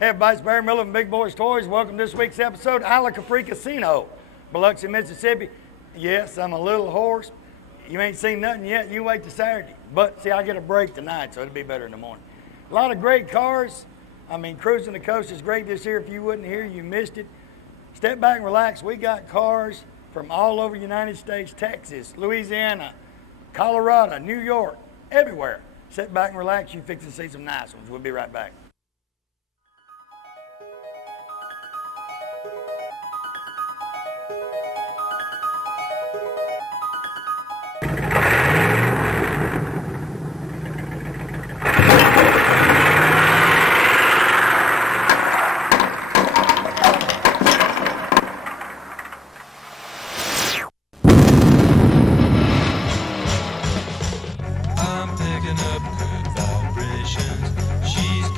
Hey everybody, it's Barry Miller from Big Boyz Toyz. Welcome to this week's episode of Isla Capri Casino, Biloxi, Mississippi. Yes, I'm a little hoarse. You ain't seen nothing yet. You wait till Saturday. But see, I get a break tonight, so it'll be better in the morning. A lot of great cars. I mean, Cruising the Coast is great this year. If you wasn't here, you missed it. Step back and relax. We got cars from all over the United States, Texas, Louisiana, Colorado, New York, everywhere. Sit back and relax. You fix to see some nice ones. We'll be right back.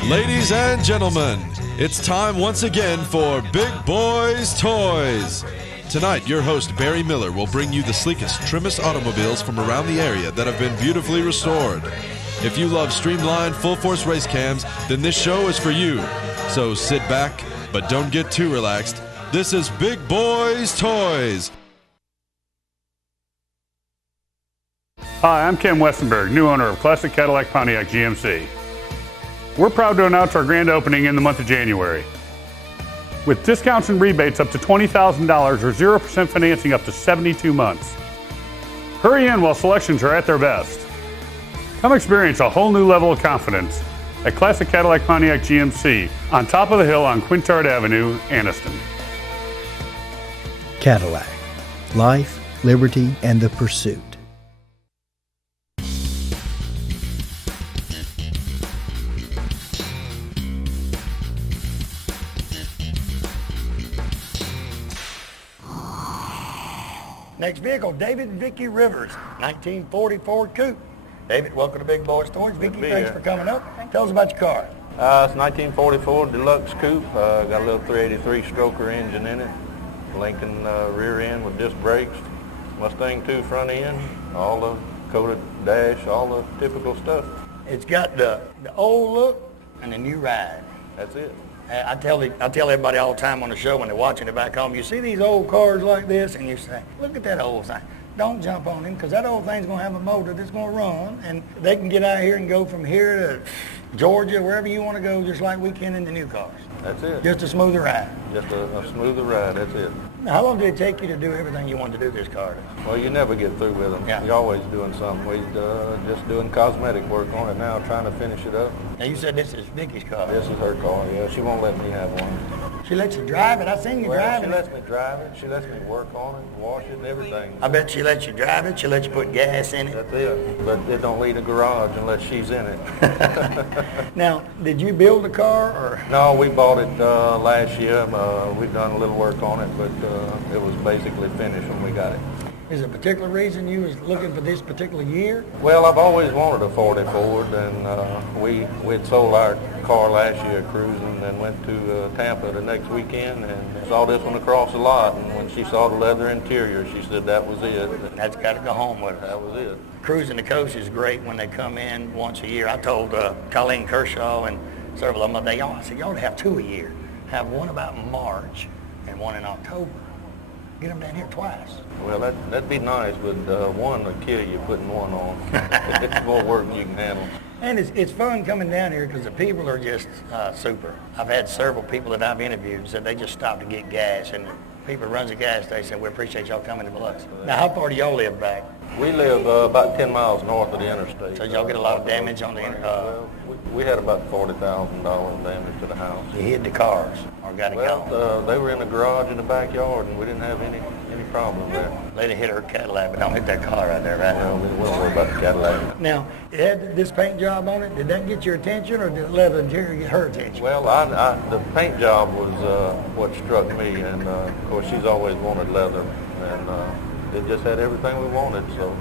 Ladies and gentlemen, it's time once again for Big Boyz Toyz. Tonight, your host Barry Miller will bring you the sleekest, trimmest automobiles from around the area that have been beautifully restored. If you love streamlined, full-force race cams, then this show is for you. So sit back, but don't get too relaxed. This is Big Boyz Toyz. Hi, I'm Ken Westenberg, new owner of Classic Cadillac Pontiac GMC. We're proud to announce our grand opening in the month of January. With discounts and rebates up to $20,000 or 0% financing up to 72 months. Hurry in while selections are at their best. Come experience a whole new level of confidence at Classic Cadillac Pontiac GMC on top of the hill on Quintard Avenue, Anniston. Cadillac. Life, liberty, and the pursuit. Next vehicle, David and Vicki Rivers, 1944 Coupe. David, welcome to Big Boyz Toyz. Vicki, thanks for coming up. Tell us about your car. It's 1944 Deluxe Coupe. Got a little 383 stroker engine in it. Lincoln rear end with disc brakes. Mustang 2 front end. All the coated dash, all the typical stuff. It's got the old look and the new ride. That's it. I tell everybody all the time on the show when they're watching it back home, you see these old cars like this and you say, look at that old thing. Don't jump on him because that old thing's going to have a motor that's going to run and they can get out here and go from here to Georgia, wherever you want to go, just like we can in the new cars. That's it. Just a smoother ride. Just a smoother ride, that's it. Now, how long did it take you to do everything you wanted to do this car? Well, you never get through with them. Yeah. You're always doing something. We're just doing cosmetic work on it now, trying to finish it up. Now, you said this is Vicki's car. This is her car, yeah. She won't let me have one. She lets you drive it. I seen you drive it. She lets me drive it. She lets me work on it, wash it, and everything. I bet she lets you drive it. She lets you put gas in it. That's it. But it don't leave the garage unless she's in it. Now, did you build the car or? No, we bought it last year. We've done a little work on it, but it was basically finished when we got it. Is there a particular reason you was looking for this particular year? Well, I've always wanted a 40 Ford, and we'd sold our car last year cruising and went to Tampa the next weekend and saw this one across the lot, and when she saw the leather interior, she said that was it. That's got to go home with her. That was it. Cruising the Coast is great when they come in once a year. I told Colleen Kershaw and several of them, I said, you ought to have two a year. Have one about March and one in October. Get them down here twice. Well, that'd be nice, but one will kill you putting one on. It's more work than you can handle. And it's fun coming down here because the people are just super. I've had several people that I've interviewed said they just stopped to get gas, and the people who runs the gas station, we appreciate y'all coming to Biloxi. Now, how far do y'all live back? We live about 10 miles north of the interstate. So y'all get a lot of damage on the well, we had about $40,000 damage to the house. You hid the cars or got it gone? They were in the garage in the backyard, and we didn't have any problem there. They'd have hit her Cadillac, but don't hit that car right there, right? Well, we don't worry about the Cadillac. Now, it had this paint job on it. Did that get your attention, or did the leather interior get her attention? Well, the paint job was what struck me, and of course, she's always wanted leather, and it just had everything we wanted, so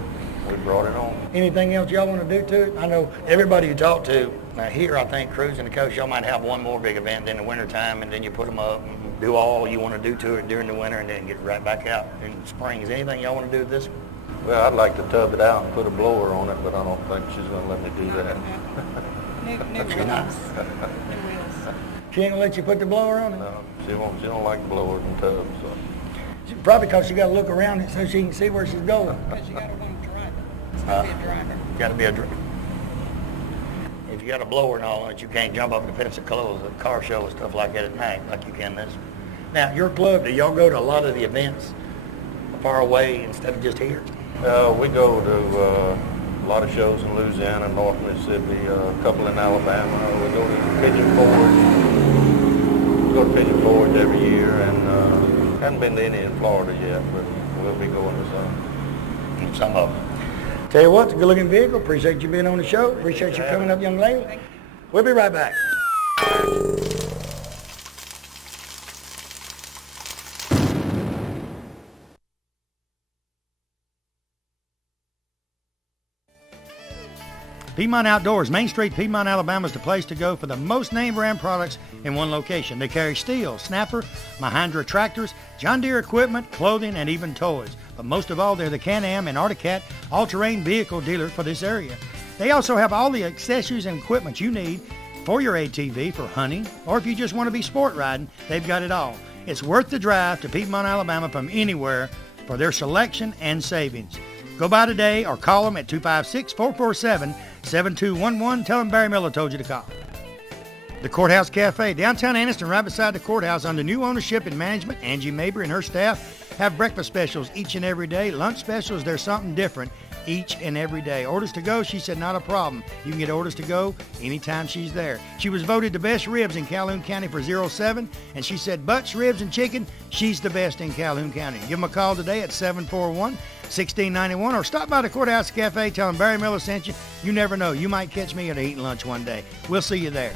we brought it on. Anything else y'all want to do to it? I know everybody you talk to here, I think, Cruising the Coast, y'all might have one more big event in the wintertime, and then you put them up and do all you want to do to it during the winter and then get right back out in the spring. Is there anything y'all want to do with this one? Well, I'd like to tub it out and put a blower on it, but I don't think she's going to let me do that. New wheels. New wheels. She ain't gonna let you put the blower on it? No, she won't. She don't like blowers and tubs. So. Probably because she got to look around it so she can see where she's going. Because you got to want to drive it. It's got to be a driver. Got to be a driver. If you got a blower and all on it, you can't jump up in the fence and close a car show and stuff like that at night like you can this. Now, your club, do y'all go to a lot of the events far away instead of just here? We go to a lot of shows in Louisiana, North Mississippi, a couple in Alabama. We go to Pigeon Forge. We go to Pigeon Forge every year, and haven't been to any in Florida yet, but we'll be going to some. Some of them. Tell you what, it's a good-looking vehicle. Appreciate you being on the show. Appreciate you coming up, young lady. We'll be right back. Piedmont Outdoors, Main Street, Piedmont, Alabama is the place to go for the most name brand products in one location. They carry Steel, Snapper, Mahindra tractors, John Deere equipment, clothing, and even toys. But most of all, they're the Can-Am and Arctic all-terrain vehicle dealer for this area. They also have all the accessories and equipment you need for your ATV for hunting, or if you just want to be sport riding, they've got it all. It's worth the drive to Piedmont, Alabama from anywhere for their selection and savings. Go by today or call them at 256-447-7211. Tell them Barry Miller told you to call. The Courthouse Cafe, downtown Anniston, right beside the courthouse, under new ownership and management. Angie Mabry and her staff have breakfast specials each and every day. Lunch specials, there's something different each and every day. Orders to go, she said, not a problem. You can get orders to go anytime she's there. She was voted the best ribs in Calhoun County for 07, and she said butts, ribs, and chicken, she's the best in Calhoun County. Give them a call today at 741-1691, or stop by the Courthouse Cafe, tell them Barry Miller sent you. You never know, you might catch me at eating lunch one day. We'll see you there.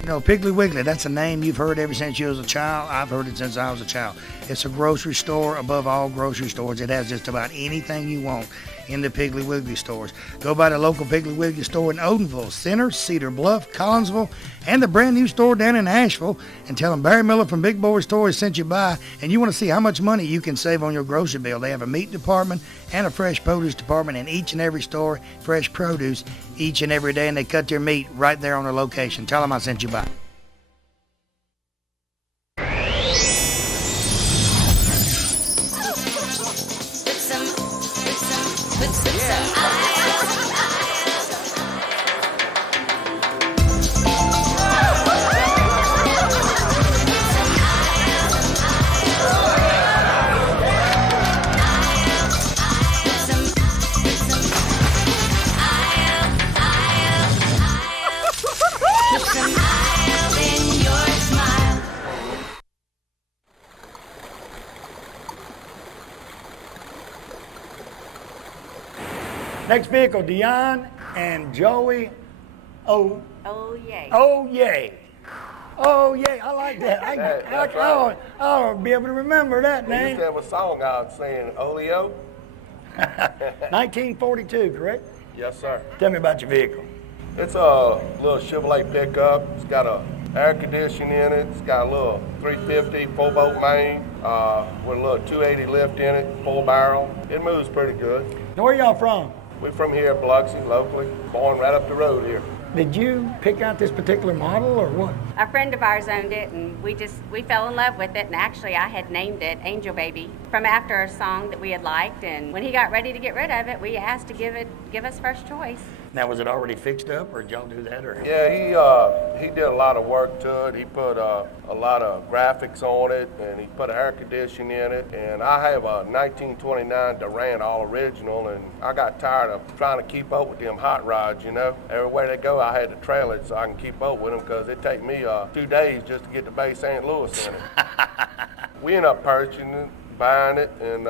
You know, Piggly Wiggly, that's a name you've heard ever since you was a child. I've heard it since I was a child. It's a grocery store above all grocery stores. It has just about anything you want in the Piggly Wiggly stores. Go by the local Piggly Wiggly store in Odenville, Center, Cedar Bluff, Collinsville, and the brand new store down in Asheville, and tell them Barry Miller from Big Boyz Toyz sent you by, and you want to see how much money you can save on your grocery bill. They have a meat department and a fresh produce department in each and every store, fresh produce each and every day, and they cut their meat right there on their location. Tell them I sent you by. Next vehicle, Dion and Joey. Oh yay. Oh yay. Oh yay. I like that. I'll be able to remember that They name. used to have a song out saying Oleo. 1942, correct? Yes, sir. Tell me about your vehicle. It's a little Chevrolet pickup. It's got a air conditioning in it. It's got a little 350 4-bolt main with a little 280 lift in it, full barrel. It moves pretty good. Now, where y'all from? We're from here at Biloxi, locally. Born right up the road here. Did you pick out this particular model or what? A friend of ours owned it, and we fell in love with it. And actually, I had named it Angel Baby from after a song that we had liked. And when he got ready to get rid of it, we asked to give us first choice. Now, was it already fixed up, or did y'all do that? Or Yeah, he did a lot of work to it. He put a lot of graphics on it, and he put air conditioning in it. And I have a 1929 Durant all original, and I got tired of trying to keep up with them hot rods, you know. Everywhere they go, I had to trail it so I can keep up with them, because it take me 2 days just to get to Bay St. Louis in it. We ended up purchasing it, buying it, and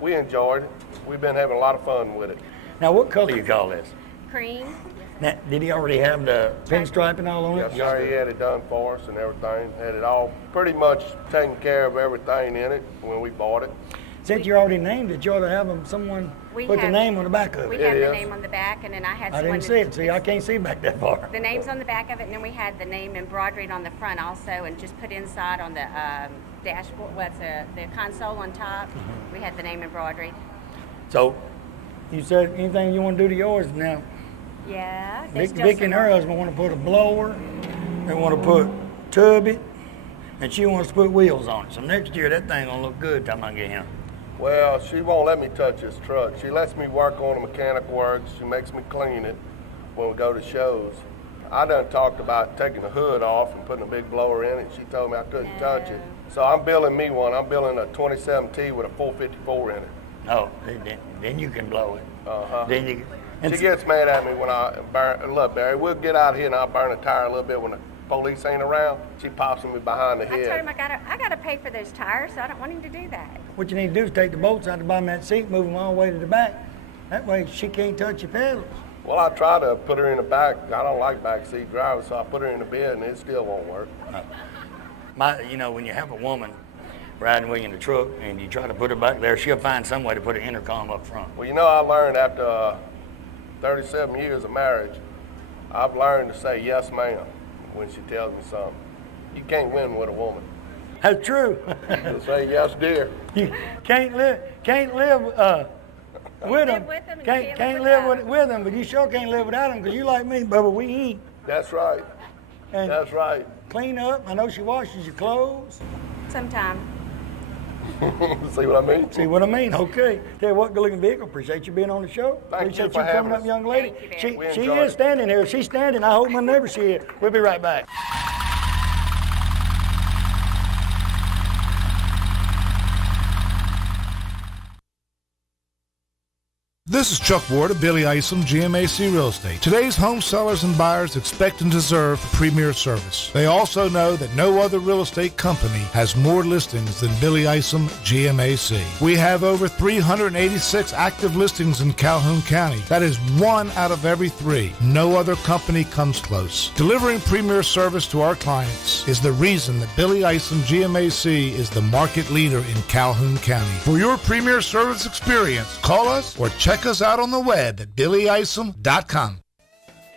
we enjoyed it. We've been having a lot of fun with it. now, what color you call this? Cream. Now, did he already have the pinstriping all on it? Yes, sir. He had it done for us and everything. Had it all pretty much taken care of everything in it when we bought it. Since you already named it, you ought to have someone put the name on the back of We it. had It the is. name on the back, and then I had I someone didn't see it. See, I can't see back that far. The name's on the back of it, and then we had the name embroidered on the front also, and just put inside on the dashboard, the console on top. We had the name embroidered. So You said anything you want to do to yours now. Yeah. there's still Vicky some and her more. husband want to put a blower. They want to put tub it, and she wants to put wheels on it. So next year that thing gonna look good. Time I get him. Well, she won't let me touch this truck. She lets me work on the mechanic work. She makes me clean it when we go to shows. I done talked about taking the hood off and putting a big blower in it. She told me I couldn't touch it. So I'm building me one. I'm building a 27T with a 454 in it. Oh, then you can blow it. Uh-huh. Then you. She gets mad at me when I burn. Look, Barry, we'll get out here and I'll burn a tire a little bit when the police ain't around. She pops me behind the I told head. him I gotta pay for those tires, so I don't want him to do that. What you need to do is take the bolts out the bottom of that seat, move them all the way to the back. That way she can't touch your pedals. Well, I try to put her in the back. I don't like backseat drivers, so I put her in the bed and it still won't work. When you have a woman riding with you in the truck and you try to put her back there, she'll find some way to put an intercom up front. Well, I learned after 37 years of marriage, I've learned to say yes, ma'am, when she tells me something. You can't win with a woman. That's true. So say yes, dear. You can't live with them. Live with them and you Can't live live with them, but you sure can't live without them because you like me, Bubba, we eat. That's right. And That's right. clean up. I know she washes your clothes. Sometime. See what I mean? See what I mean? Okay. Tell you what, good looking vehicle. Appreciate you being on the show. Thank you Appreciate for you coming having up, us. young lady. Thank you, We She enjoyed is it. standing here. If she's standing, I hope my neighbor see it. We'll be right back. This is Chuck Ward of Billy Isom, GMAC Real Estate. Today's home sellers and buyers expect and deserve premier service. They also know that no other real estate company has more listings than Billy Isom, GMAC. We have over 386 active listings in Calhoun County. That is 1 out of every 3. No other company comes close. Delivering premier service to our clients is the reason that Billy Isom, GMAC is the market leader in Calhoun County. For your premier service experience, call us or check us out on the web at billyisom.com.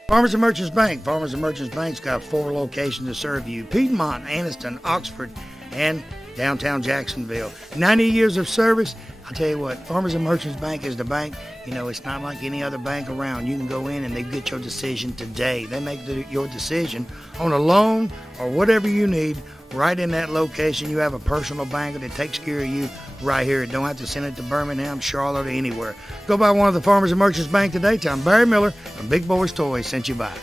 Farmers and Merchants Bank. Farmers and Merchants Bank's got 4 locations to serve you. Piedmont, Anniston, Oxford, and downtown Jacksonville. 90 years of service. I'll tell you what, Farmers and Merchants Bank is the bank. It's not like any other bank around. You can go in and they get your decision today. They make your decision on a loan or whatever you need right in that location. You have a personal banker that takes care of you right here. Don't have to send it to Birmingham, Charlotte, or anywhere. Go by one of the Farmers and Merchants Bank today. Tell them Barry Miller from Big Boyz Toyz sent you by.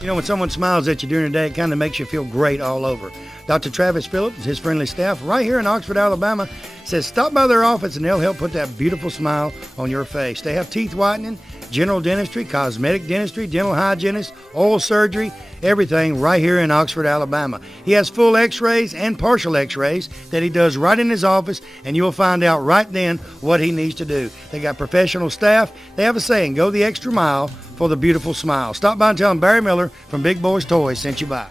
When someone smiles at you during the day, it kind of makes you feel great all over. Dr. Travis Phillips and his friendly staff right here in Oxford, Alabama, says stop by their office and they'll help put that beautiful smile on your face. They have teeth whitening, general dentistry, cosmetic dentistry, dental hygienist, oral surgery, everything right here in Oxford, Alabama. He has full x-rays and partial x-rays that he does right in his office, and you'll find out right then what he needs to do. They got professional staff. They have a saying, go the extra mile for the beautiful smile. Stop by and tell him Barry Miller from Big Boyz Toyz sent you by.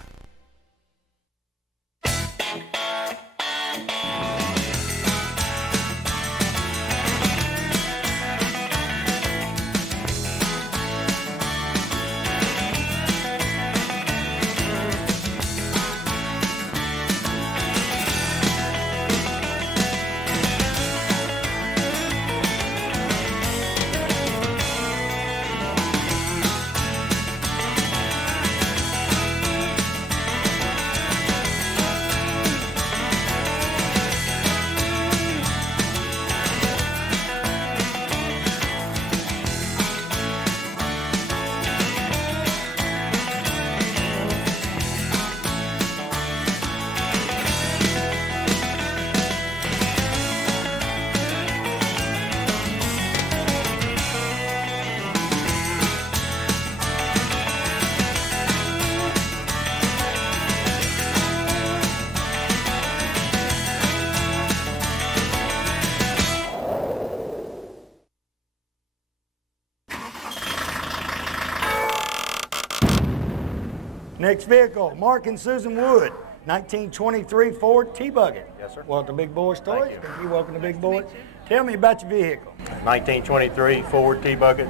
Next vehicle, Mark and Susan Wood, 1923 Ford T-Bucket. Yes, sir. Welcome to Big Boyz Toyz. Thank you. You're welcome to Big Boyz. Tell me about your vehicle. 1923 Ford T-Bucket,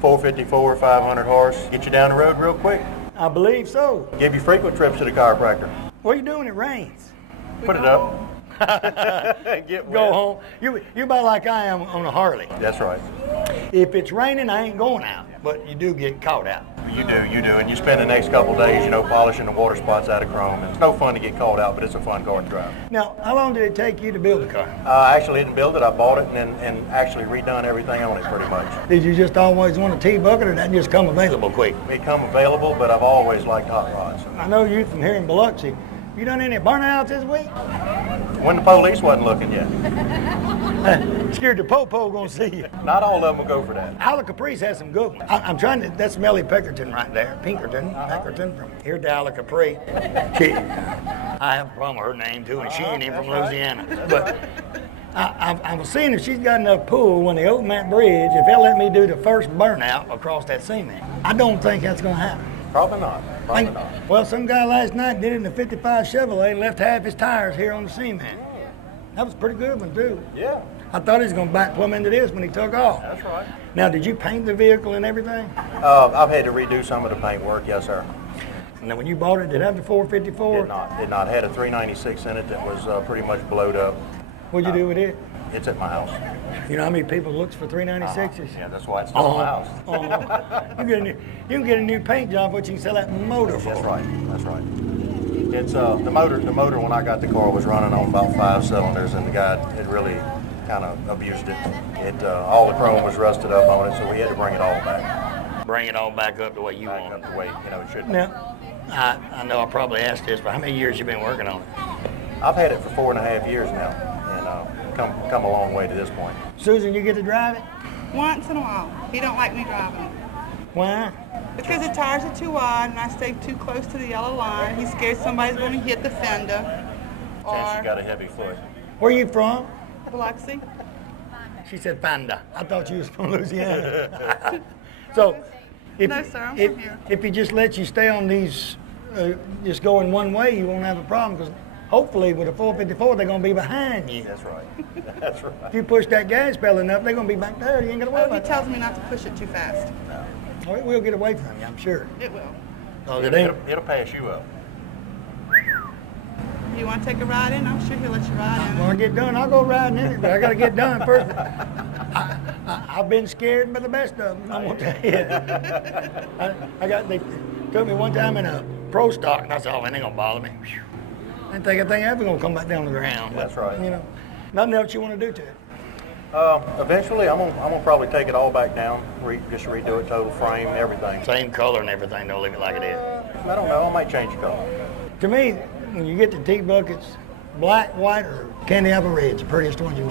454, 500 horse. Get you down the road real quick. I believe so. Give you frequent trips to the chiropractor. What are you doing? It rains. Put it up. Get Go wet. home. You about like I am on a Harley. That's right. If it's raining, I ain't going out, but you do get caught out. You do, and you spend the next couple of days, polishing the water spots out of chrome. It's no fun to get caught out, but it's a fun car to drive. Now, how long did it take you to build the car? I actually didn't build it. I bought it and actually redone everything on it pretty much. Did you just always want a T-bucket, or that just come available quick? It come available, but I've always liked hot rods. I know you from here in Biloxi. You done any burnouts this week? When the police wasn't looking yet. Scared the po-po gonna see you. Not all of them will go for that. Isla Caprice has some good ones. I'm trying to, that's Melly Peckerton right there. Pinkerton from here to Isla Capri. I have a problem with her name too, and she ain't even from Louisiana. But I was seeing if she's got enough pull when they open that bridge, if they'll let me do the first burnout across that cement. I don't think that's gonna happen. Probably not. Probably not. Well, some guy last night did it in a 55 Chevrolet and left half his tires here on the cement. That was a pretty good one, too. Yeah. I thought he was going to back plumb into this when he took off. That's right. Now, did you paint the vehicle and everything? I've had to redo some of the paint work, yes, sir. Now, when you bought it, did it have the 454? Did not. It had a 396 in it that was pretty much blowed up. What'd you do with it? It's at my house. You know how many people looks for 396s? Yeah, that's why it's still at my house. You can get a new paint job, but you can sell that motor for. That's right. That's right. It's the motor. The motor when I got the car was running on about 5 cylinders, and the guy had really kind of abused it. All the chrome was rusted up on it, so we had to bring it all back. Bring it all back up to what you Back want. up the way it should be. Now, I know I probably asked this, but how many years you been working on it? I've had it for 4.5 years now, and come a long way to this point. Susan, you get to drive it? Once in a while. He don't like me driving it. Why? Because the tires are too wide and I stay too close to the yellow line. He's scared somebody's going to hit the fender. Since you got a heavy foot. Where you from? Biloxi. She said Fanda. I thought you was from Louisiana. So, No, sir, I'm from here. if he just lets you stay on these, just going one way, you won't have a problem, because hopefully with a 454, they're going to be behind you. That's right. That's right. If you push that gas pedal enough, they're going to be back there. You ain't going to worry He about tells me not to push it too fast. No. Oh, it will get away from you, I'm sure. It will. Oh, it ain't. It'll pass you up. You want to take a ride in? I'm sure he'll let you ride in. When I get done, I'll go riding in it, but I got to get done first. I've been scared by the best of them, I'm going to tell you. They took me one time in a pro stock, and I said, oh, it ain't going to bother me. I didn't think a thing ever going to come back down to the ground. That's right. You know, nothing else you want to do to it. Eventually, I'm gonna probably take it all back down, just redo it, total frame, everything. Same color and everything, don't leave it like it is. I don't know. I might change the color. To me, when you get the T-buckets, black, white, or candy apple red's the prettiest ones you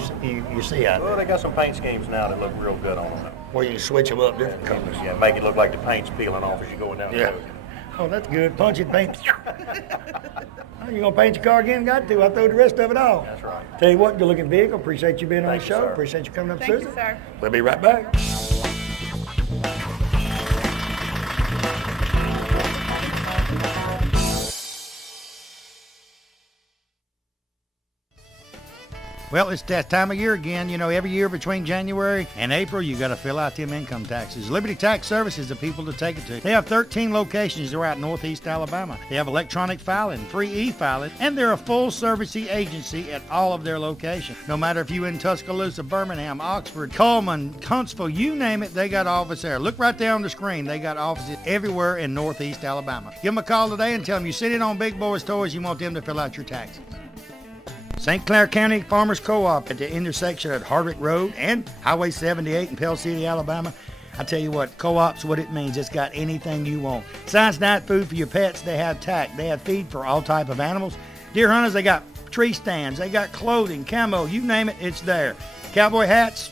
see out Well, there. they got some paint schemes now that look real good on them. Where you can switch them up different colors. Yeah, make it look like the paint's peeling off as you're going down the Yeah. road. Oh, that's good. Punch it, paint. You gonna paint your car again? Got to. I throw the rest of it off. That's right. Tell you what, good looking vehicle. Appreciate you being on the Thank you, show. sir. Appreciate you coming up, Thank Susan. you, sir. We'll be right back. Well, it's that time of year again. You know, every year between January and April, you got to fill out them income taxes. Liberty Tax Service is the people to take it to. They have 13 locations throughout Northeast Alabama. They have electronic filing, free e-filing, and they're a full-service agency at all of their locations. No matter if you're in Tuscaloosa, Birmingham, Oxford, Coleman, Huntsville, you name it, they got office there. Look right there on the screen. They got offices everywhere in Northeast Alabama. Give them a call today and tell them you sit in on Big Boyz Toyz. You want them to fill out your taxes. St. Clair County Farmers Co-op at the intersection at Hardwick Road and Highway 78 in Pell City, Alabama. I tell you what, co-op's what it means. It's got anything you want. Science night food for your pets. They have tack. They have feed for all type of animals. Deer hunters, they got tree stands. They got clothing, camo, you name it, it's there. Cowboy hats,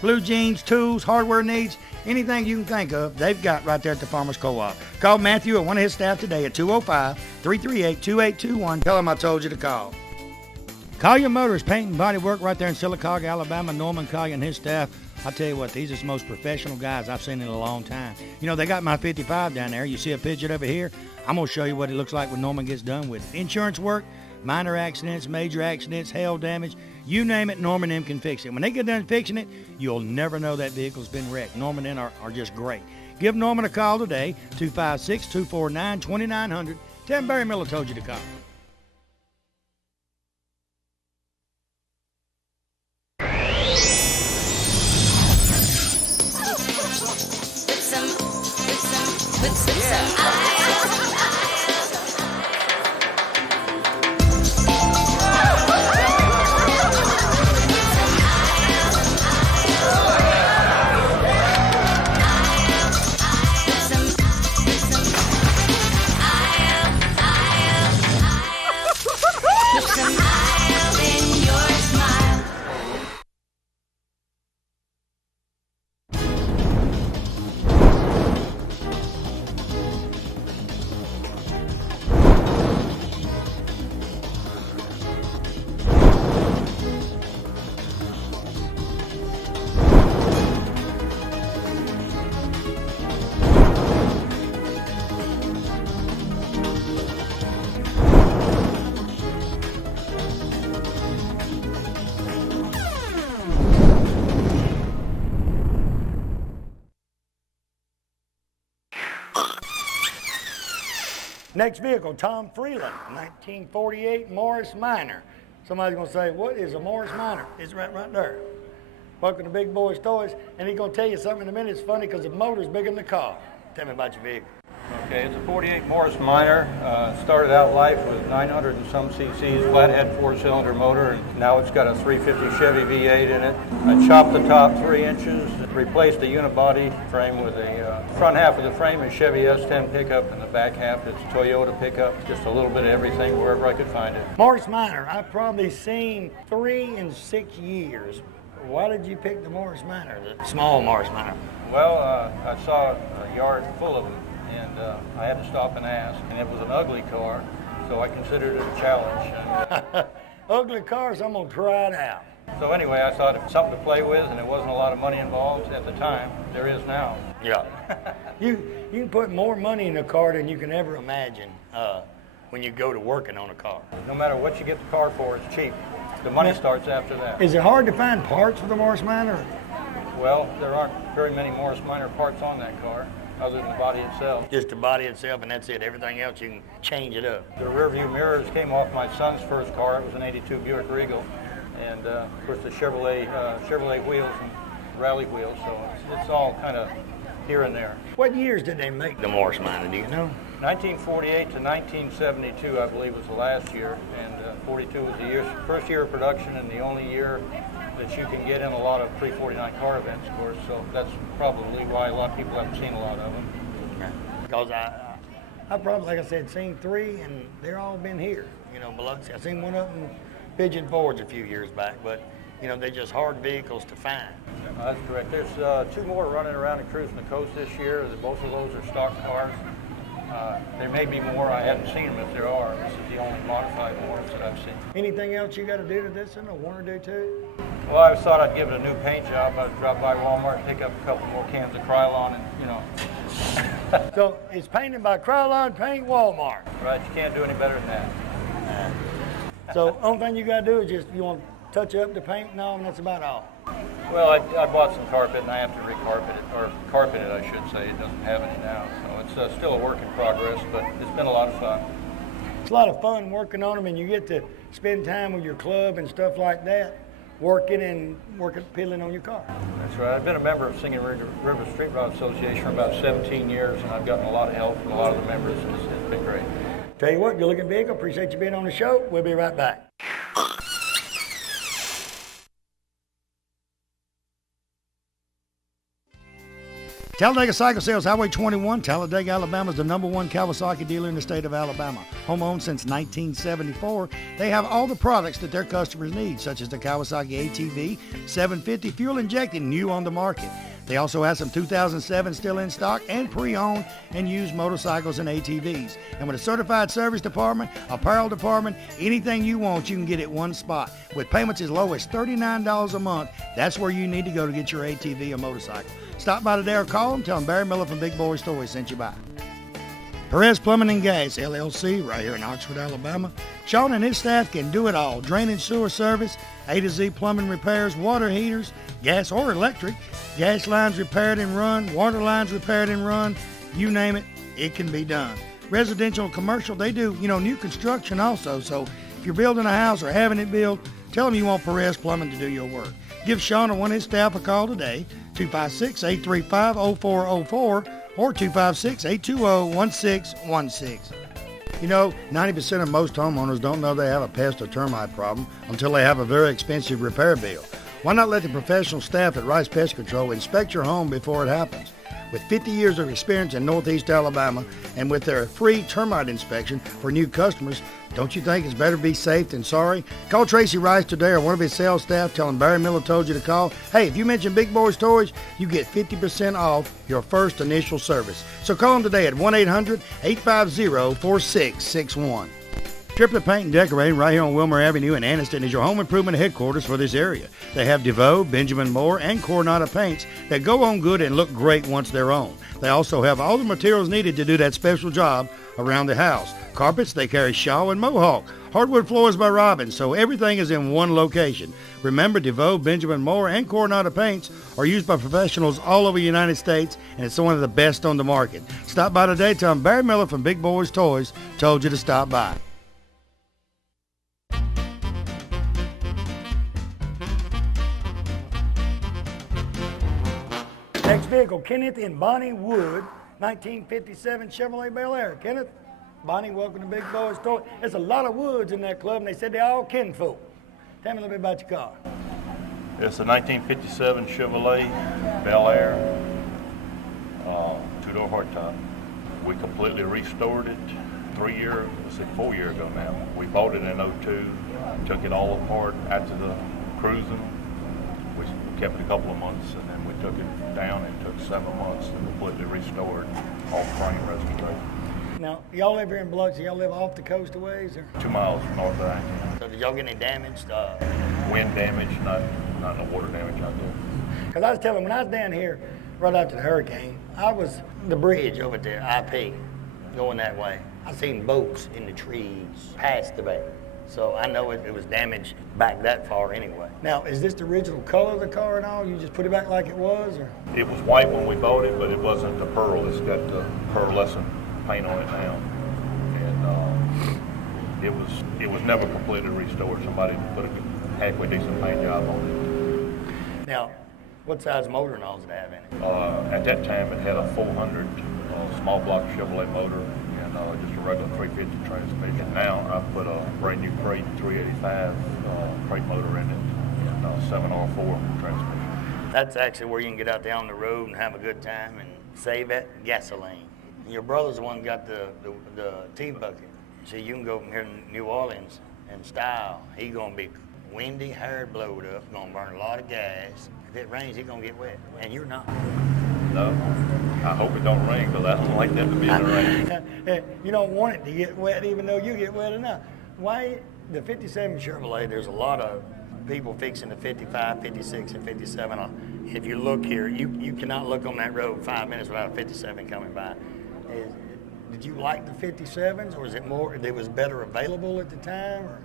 blue jeans, tools, hardware needs, anything you can think of, they've got right there at the Farmers Co-op. Call Matthew or one of his staff today at 205-338-2821. Tell him I told you to call. Collier Motors, paint and body work right there in Sylacauga, Alabama. Norman Collier and his staff, I tell you what, these are the most professional guys I've seen in a long time. You know, they got my 55 down there. You see a picture of it here? I'm going to show you what it looks like when Norman gets done with it. Insurance work, minor accidents, major accidents, hail damage, you name it, Norman M can fix it. When they get done fixing it, you'll never know that vehicle's been wrecked. Norman M are just great. Give Norman a call today, 256-249-2900. Tell him Barry Miller told you to call. Next vehicle, Tom Freeland, 1948 Morris Minor. Somebody's gonna say, what is a Morris Minor? It's right there. Welcome to Big Boyz Toyz, and he's gonna tell you something in a minute. It's funny because the motor's bigger than the car. Tell me about your vehicle. Okay, it's a 48 Morris Minor. Started out life with 900 and some cc's, flathead 4-cylinder motor, and now it's got a 350 Chevy V8 in it. I chopped the top 3 inches, replaced the unibody frame with a front half of the frame is Chevy S10 pickup, and the back half is Toyota pickup. Just a little bit of everything wherever I could find it. Morris Minor, I've probably seen 3 in 6 years. Why did you pick the Morris Minor, the small Morris Minor? Well, I saw a yard full of them, and I had to stop and ask, and it was an ugly car, so I considered it a challenge. And, ugly cars, I'm gonna try it out. So anyway, I thought it was something to play with, and it wasn't a lot of money involved at the time. There is now. Yeah. You can put more money in a car than you can ever imagine when you go to working on a car. No matter what you get the car for, it's cheap. The money starts after that. Is it hard to find parts for the Morris Minor? Well, there aren't very many Morris Minor parts on that car, other than the body itself. Just the body itself, and that's it. Everything else, you can change it up. The rear view mirrors came off my son's first car. It was an 82 Buick Regal. And of course the Chevrolet wheels and rally wheels, so it's all kind of here and there. What years did they make the Morris Minor, do you know? 1948 to 1972, I believe, was the last year, and 42 was the first year of production and the only year that you can get in a lot of pre-49 car events, of course, so that's probably why a lot of people haven't seen a lot of them. Because I probably, like I said, seen 3, and they're all been here, you know, Biloxi. I seen one of them Pigeon Forge a few years back, but you know, they're just hard vehicles to find. That's correct. There's 2 more running around and cruising the coast this year. Both of those are stock cars. There may be more. I haven't seen them if there are. This is the only modified Morris that I've seen. Anything else you got to do to this one, or want to do too? Well, I thought I'd give it a new paint job. I'd drop by Walmart and pick up a couple more cans of Krylon and, you know. So it's painted by Krylon Paint Walmart. Right, you can't do any better than that. So only thing you got to do is just, you want to touch up the paint and all, and that's about all. Well, I bought some carpet, and I have to recarpet it, or carpet it, I should say. It doesn't have any now, so it's still a work in progress, but it's been a lot of fun. It's a lot of fun working on them, and you get to spend time with your club and stuff like that, working, peeling on your car. That's right. I've been a member of Singing River Street Rod Association for about 17 years, and I've gotten a lot of help from a lot of the members, and it's been great. Tell you what, good looking vehicle. Appreciate you being on the show. We'll be right back. Talladega Cycle Sales, Highway 21, Talladega, Alabama is the #1 Kawasaki dealer in the state of Alabama. Home owned since 1974, they have all the products that their customers need, such as the Kawasaki ATV 750 fuel injected, new on the market. They also have some 2007 still in stock and pre-owned and used motorcycles and ATVs. And with a certified service department, apparel department, anything you want, you can get it one spot. With payments as low as $39 a month, that's where you need to go to get your ATV or motorcycle. Stop by today or call them. Tell them Barry Miller from Big Boyz Toyz sent you by. Perez Plumbing and Gas, LLC, right here in Oxford, Alabama. Sean and his staff can do it all. Drainage sewer service, A to Z plumbing repairs, water heaters, gas or electric, gas lines repaired and run, water lines repaired and run, you name it, it can be done. Residential and commercial, they do, new construction also. So if you're building a house or having it built, tell them you want Perez Plumbing to do your work. Give Sean or one of his staff a call today, 256-835-0404, or 256-820-1616. You know, 90% of most homeowners don't know they have a pest or termite problem until they have a very expensive repair bill. Why not let the professional staff at Rice Pest Control inspect your home before it happens? With 50 years of experience in Northeast Alabama and with their free termite inspection for new customers, don't you think it's better to be safe than sorry? Call Tracy Rice today or one of his sales staff. Tell him Barry Miller told you to call. Hey, if you mention Big Boyz Toyz, you get 50% off your first initial service. So call them today at 1-800-850-4661. Triplet Paint and Decorating right here on Wilmer Avenue in Anniston is your home improvement headquarters for this area. They have DeVoe, Benjamin Moore, and Coronado paints that go on good and look great once they're on. They also have all the materials needed to do that special job around the house. Carpets, they carry Shaw and Mohawk. Hardwood floors by Robbins, so everything is in one location. Remember, DeVoe, Benjamin Moore, and Coronado paints are used by professionals all over the United States, and it's one of the best on the market. Stop by today. Tell them Barry Miller from Big Boyz Toyz told you to stop by. Next vehicle, Kenneth and Bonnie Wood, 1957 Chevrolet Bel Air. Kenneth, Bonnie, welcome to Big Boyz Toyz. There's a lot of Woods in that club, and they said they're all kinfolk. Tell me a little bit about your car. It's a 1957 Chevrolet Bel Air, two-door hardtop. We completely restored it 4 years ago now. We bought it in 02, took it all apart after the cruising. We kept it a couple of months, and then we took it down. It took 7 months to completely restored, all frame restoration. Now, y'all live here in Biloxi. Y'all live off the coast a ways? Or? 2 miles north of Acton. So did y'all get any damage? Wind damage, not no water damage out there. Because I was telling, when I was down here right after the hurricane, I was the bridge over there, IP, going that way. I seen boats in the trees past the bay. So I know it was damaged back that far anyway. Now, is this the original color of the car and all? You just put it back like it was? Or? It was white when we bought it, but it wasn't the pearl. It's got the pearlescent paint on it now. And it was never completely restored. Somebody put a halfway decent paint job on it. Now, what size motor and all does it have in it? At that time, it had a 400 small block Chevrolet motor. Just a regular 350 transmission. Now I put a brand new crate 385 crate motor in it and 7R4 transmission. That's actually where you can get out there on the road and have a good time and save that gasoline. And your brother's the one who got the T-bucket. So you can go from here to New Orleans in style. He's gonna be windy, hair blowed up, gonna burn a lot of gas. If it rains, he's gonna get wet, and you're not. No, I hope it don't rain because I don't like that to be in the rain. You don't want it to get wet even though you get wet enough. Why, the 57 Chevrolet, there's a lot of people fixing the 55, 56, and 57. If you look here, you cannot look on that road 5 minutes without a 57 coming by. Did you like the 57s, or is it more, it was better available at the time? Or?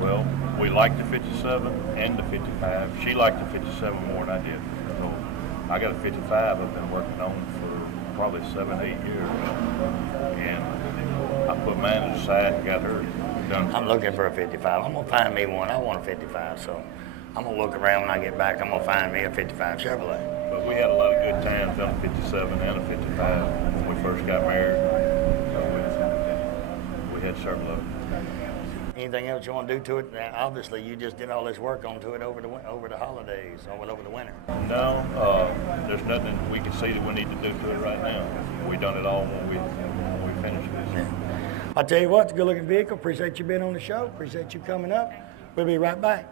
Well, we liked the 57 and the 55. She liked the 57 more than I did. So I got a 55 I've been working on for probably 7-8 years. And I put mine aside and got her done. I'm looking for a 55. I'm going to find me one. I want a 55, so I'm going to look around when I get back. I'm going to find me a 55 Chevrolet. But we had a lot of good times on a 57 and a 55 when we first got married. So we had several of them. Anything else you want to do to it? Now, obviously, you just did all this work onto it over the holidays, or over the winter. No, there's nothing we can see that we need to do to it right now. We done it all when we finish this. Yeah. I'll tell you what, it's a good-looking vehicle. Appreciate you being on the show. Appreciate you coming up. We'll be right back.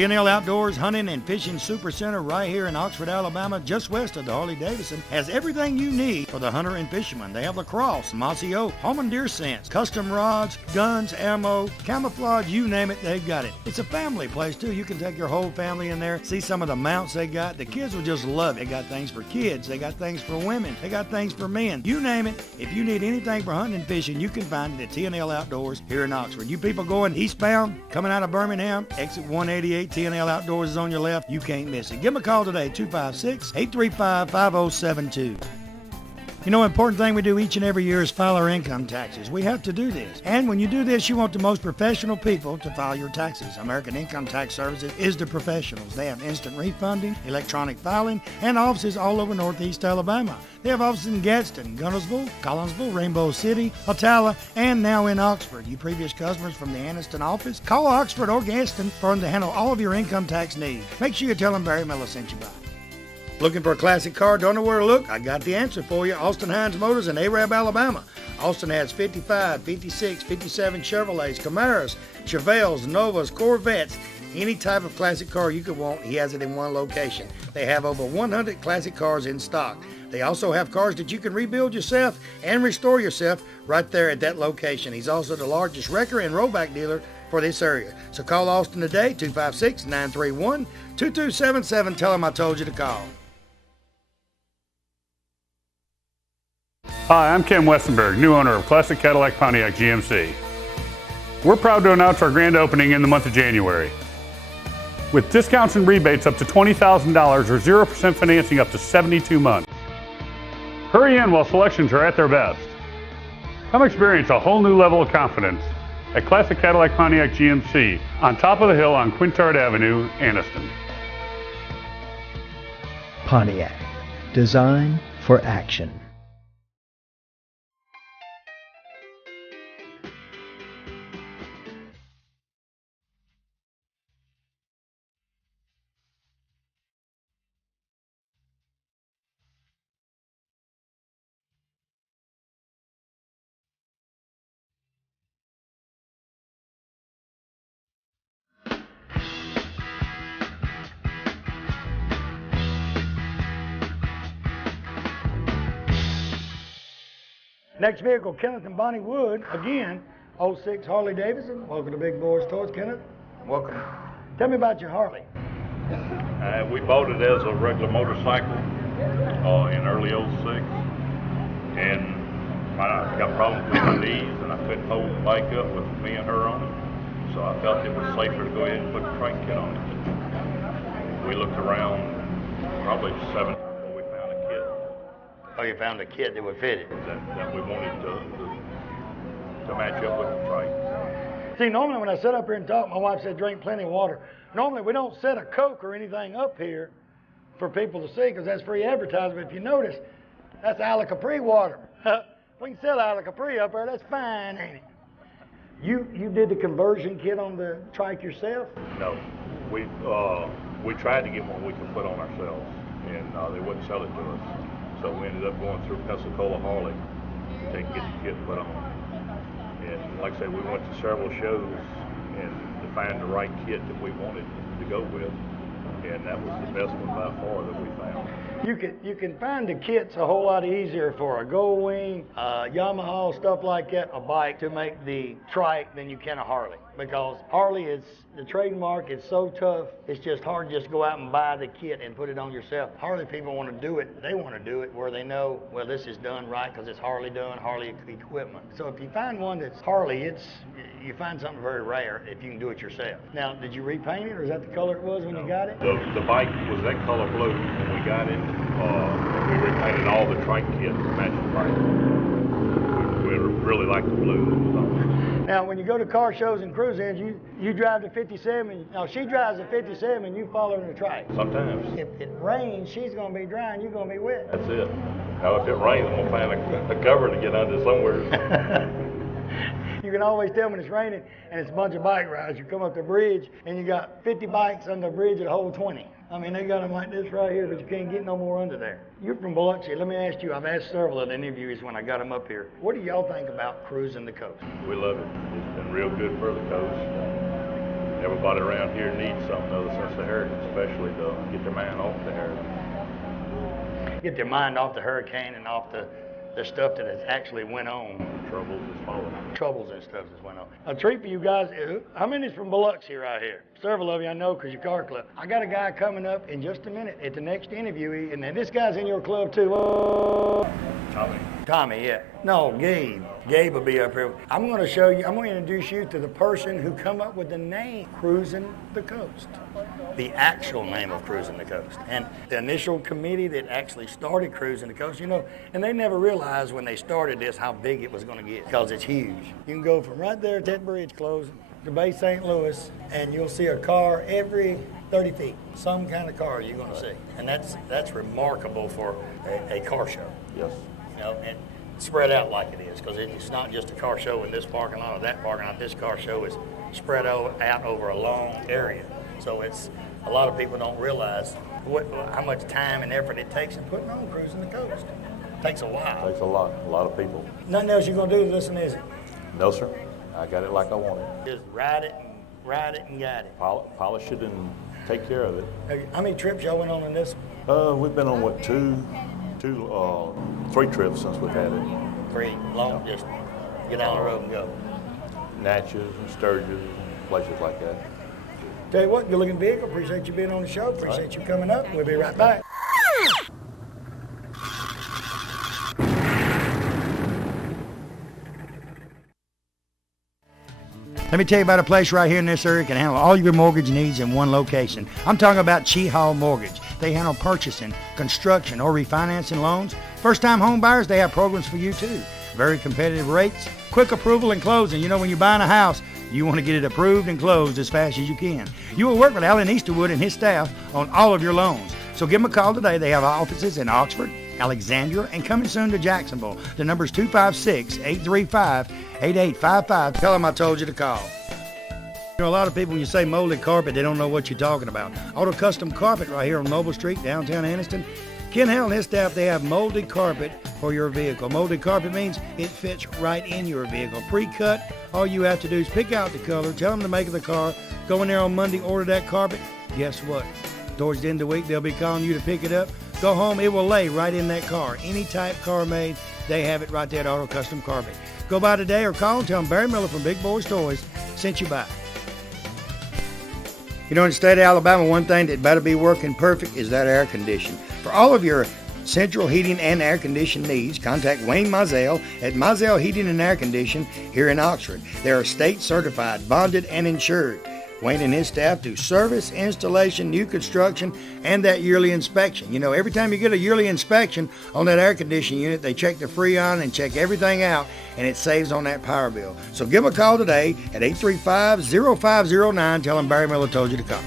T&L Outdoors Hunting and Fishing Super Center right here in Oxford, Alabama, just west of the Harley-Davidson, has everything you need for the hunter and fisherman. They have lacrosse, mossy oak, home and deer scents, custom rods, guns, ammo, camouflage, you name it, they've got it. It's a family place too. You can take your whole family in there, see some of the mounts they got. The kids will just love it. They got things for kids, they got things for women, they got things for men. You name it. If you need anything for hunting and fishing, you can find it at T&L Outdoors here in Oxford. You people going eastbound, coming out of Birmingham, exit 188, T&L Outdoors is on your left. You can't miss it. Give them a call today, 256-835-5072. You know, important thing we do each and every year is file our income taxes. We have to do this. And when you do this, you want the most professional people to file your taxes. American Income Tax Services is the professionals. They have instant refunding, electronic filing, and offices all over Northeast Alabama. They have offices in Gadsden, Gunnersville, Collinsville, Rainbow City, Ocala, and now in Oxford. You previous customers from the Anniston office, call Oxford or Gadsden for them to handle all of your income tax needs. Make sure you tell them Barry Miller sent you by. Looking for a classic car? Don't know where to look? I got the answer for you. Austin Hines Motors in Arab, Alabama. Austin has 55, 56, 57 Chevrolets, Camaros, Chevelles, Novas, Corvettes. Any type of classic car you could want, he has it in one location. They have over 100 classic cars in stock. They also have cars that you can rebuild yourself and restore yourself right there at that location. He's also the largest wrecker and rollback dealer for this area. So call Austin today, 256-931-2277. Tell him I told you to call. Hi, I'm Ken Westenberg, new owner of Classic Cadillac Pontiac GMC. We're proud to announce our grand opening in the month of January. With discounts and rebates up to $20,000 or 0% financing up to 72 months. Hurry in while selections are at their best. Come experience a whole new level of confidence at Classic Cadillac Pontiac GMC on top of the hill on Quintard Avenue, Anniston. Pontiac, design for action. Next vehicle, Kenneth and Bonnie Wood, again, 06 Harley Davidson. Welcome to Big Boyz Toyz, Kenneth. Welcome. Tell me about your Harley. We bought it as a regular motorcycle in early '06, and I got problems with my knees, and I couldn't hold the bike up with me and her on it, so I felt it was safer to go ahead and put the trike kit on it. We looked around probably 7 before we found a kit. Oh, you found a kit that would fit it? That we wanted to match up with the trike. See, normally when I sit up here and talk, my wife said drink plenty of water. Normally we don't set a Coke or anything up here for people to see because that's free advertising. If you notice, that's Isla Capri water. We can sell Isla Capri up there. That's fine, ain't it? You did the conversion kit on the trike yourself? No, we tried to get one we could put on ourselves, and they wouldn't sell it to us. So we ended up going through Pensacola Harley to get the kit put on. And like I said, we went to several shows and to find the right kit that we wanted to go with. And that was the best one by far that we found. You can find the kits a whole lot easier for a Gold Wing, Yamaha, stuff like that, a bike to make the trike than you can a Harley. Because Harley is, the trademark is so tough, it's just hard to just go out and buy the kit and put it on yourself. Harley people want to do it, they want to do it where they know, well, this is done right because it's Harley done, Harley equipment. So if you find one that's Harley, you find something very rare if you can do it yourself. Now, did you repaint it or is that the color it was when you got it? The bike was that color blue when we got it. We repainted all the trike kit to match the bike. We really like the blue that was on it. Now, when you go to car shows and cruise-ins, you drive the 57. Now, she drives the 57 and you follow her in the trike. Sometimes. If it rains, she's going to be dry and you're going to be wet. That's it. Now, if it rains, I'm going to find a cover to get under somewhere. You can always tell when it's raining and it's a bunch of bike rides. You come up the bridge and you got 50 bikes on the bridge that hold 20. I mean, they got them like this right here, but you can't get no more under there. You're from Biloxi. Let me ask you, I've asked several of the interviewees when I got them up here, what do y'all think about cruising the coast? We love it. It's been real good for the coast. Everybody around here needs something other sense of heritage, especially to get their mind off the heritage. Get their mind off the hurricane and off the stuff that has actually went on. Troubles is following. Troubles and stuff that's went on. A treat for you guys. How many's from Biloxi right here? Several of you I know because your car club. I got a guy coming up in just a minute at the next interview, and then this guy's in your club too. Tommy, yeah. No, Gabe. Gabe will be up here. I'm going to show you, I'm going to introduce you to the person who come up with the name Cruising the Coast. The actual name of Cruising the Coast. And the initial committee that actually started Cruising the Coast, you know, and they never realized when they started this how big it was going to get, because it's huge. You can go from right there to that bridge closing to Bay St. Louis, and you'll see a car every 30 feet. Some kind of car you're going to see. And that's remarkable for a car show. Yes. You know, and spread out like it is, because it's not just a car show in this parking lot or that parking lot. This car show is spread out over a long area. So it's, a lot of people don't realize how much time and effort it takes in putting on Cruising the Coast. It takes a while. It takes a lot of people. Nothing else you're going to do to listen, is it? No, sir. I got it like I want it. Just ride it and guide it. Polish it and take care of it. How many trips y'all went on in this? We've been on, what, three trips since we've had it. 3 long, just get down the road and go. Natchez and Sturgis and places like that. Tell you what, good looking vehicle. Appreciate you being on the show. Appreciate you coming up. We'll be right back. Let me tell you about a place right here in this area that can handle all your mortgage needs in one location. I'm talking about Chi Hall Mortgage. They handle purchasing, construction, or refinancing loans. First-time home buyers, they have programs for you too. Very competitive rates, quick approval and closing. You know, when you're buying a house, you want to get it approved and closed as fast as you can. You will work with Alan Easterwood and his staff on all of your loans. So give them a call today. They have offices in Oxford, Alexandria, and coming soon to Jacksonville. The number is 256-835-8855. Tell them I told you to call. You know, a lot of people, when you say molded carpet, they don't know what you're talking about. Auto Custom Carpet right here on Noble Street, downtown Anniston. Ken Hell and his staff, they have molded carpet for your vehicle. Molded carpet means it fits right in your vehicle. Pre-cut, all you have to do is pick out the color, tell them the make of the car, go in there on Monday, order that carpet. Guess what? Towards the end of the week, they'll be calling you to pick it up. Go home, it will lay right in that car. Any type car made, they have it right there at Auto Custom Carpet. Go by today or call and tell them Barry Miller from Big Boyz Toyz sent you by. You know, in the state of Alabama, one thing that better be working perfect is that air condition. For all of your central heating and air conditioning needs, contact Wayne Mizell at Mizell Heating and Air Condition here in Oxford. They are state certified, bonded, and insured. Wayne and his staff do service, installation, new construction, and that yearly inspection. You know, every time you get a yearly inspection on that air conditioning unit, they check the Freon and check everything out, and it saves on that power bill. So give them a call today at 835-0509. Tell them Barry Miller told you to call.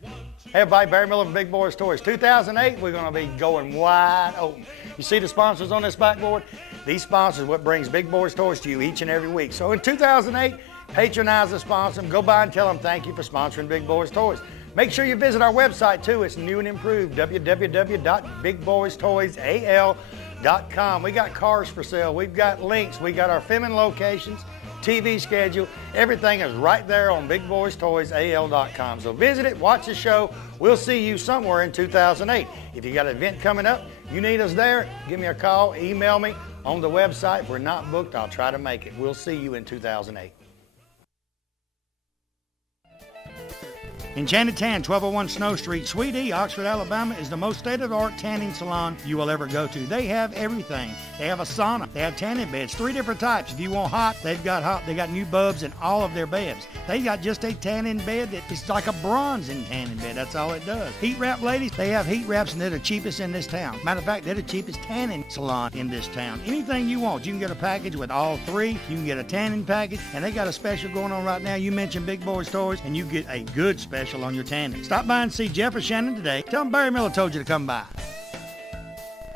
Hey everybody, Barry Miller from Big Boyz Toyz. 2008, we're going to be going wide open. You see the sponsors on this backboard? These sponsors are what brings Big Boyz Toyz to you each and every week. So in 2008, patronize the sponsor. Go by and tell them thank you for sponsoring Big Boyz Toyz. Make sure you visit our website too. It's new and improved, www.bigboystoysal.com. We got cars for sale. We've got links. We got our filming locations, TV schedule. Everything is right there on bigboystoysal.com. So visit it, watch the show. We'll see you somewhere in 2008. If you got an event coming up, you need us there, give me a call, email me on the website. If we're not booked, I'll try to make it. We'll see you in 2008. Enchanted Tan, 1201 Snow Street, Suite E, Oxford, Alabama, is the most state-of-the-art tanning salon you will ever go to. They have everything. They have a sauna. They have tanning beds, 3 different types. If you want hot, they've got hot. They got new bulbs in all of their beds. They got just a tanning bed that is like a bronzing tanning bed. That's all it does. Heat wrap, ladies, they have heat wraps, and they're the cheapest in this town. Matter of fact, they're the cheapest tanning salon in this town. Anything you want, you can get a package with all 3. You can get a tanning package, and they got a special going on right now. You mentioned Big Boyz Toyz, and you get a good special on your tanning. Stop by and see Jeff or Shannon today. Tell them Barry Miller told you to come by.